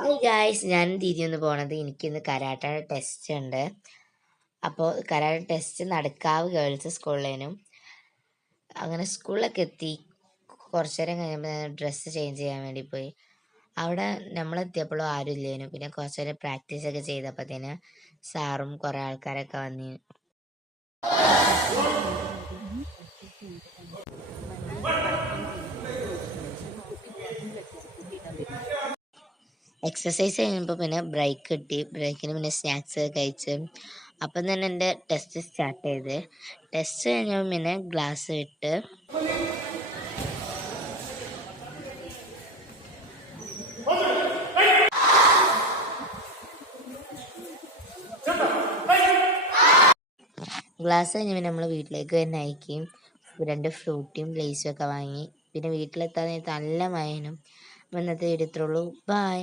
Hi guys, ഞാൻ തിരിഞ്ഞു ഒന്ന് പോണത് എനിക്കിന്ന് കരാട്ട ടെസ്റ്റ് ഉണ്ട്. അപ്പോൾ കരാട്ട ടെസ്റ്റ് നടക്കാവ് ഗേൾസ് സ്കൂളിലേനും. അങ്ങനെ സ്കൂളിലൊക്കെ എത്തി കുറച്ചു നേരം കഴിയുമ്പോൾ ഡ്രസ്സ് ചേഞ്ച് ചെയ്യാൻ വേണ്ടി പോയി. അവിടെ നമ്മളെത്തിയപ്പോഴും ആരും ഇല്ലേനു. പിന്നെ കുറച്ചു നേരം പ്രാക്ടീസൊക്കെ ചെയ്തപ്പോഴത്തേന് സാറും കുറേ ആൾക്കാരൊക്കെ വന്നു. എക്സസൈസ് കഴിഞ്ഞപ്പോൾ പിന്നെ ബ്രേക്ക് കിട്ടി. ബ്രേക്കിന് പിന്നെ സ്നാക്സ് കഴിച്ച് അപ്പം തന്നെ എൻ്റെ ടെസ്റ്റ് സ്റ്റാർട്ട് ചെയ്ത്. ടെസ്റ്റ് കഴിഞ്ഞപ്പോൾ പിന്നെ ഗ്ലാസ് ഇട്ട് ഗ്ലാസ് കഴിഞ്ഞ് പിന്നെ നമ്മൾ വീട്ടിലേക്ക് തന്നെ അയക്കുകയും 2 ഫ്രൂട്ടിയും ലേസും ഒക്കെ വാങ്ങി. പിന്നെ വീട്ടിലെത്താൻ നേരത്ത് നല്ല മഴനും. അപ്പം ഇന്നത്തെ വീഡിയോ ഇത്രയുള്ളൂ. ബൈ.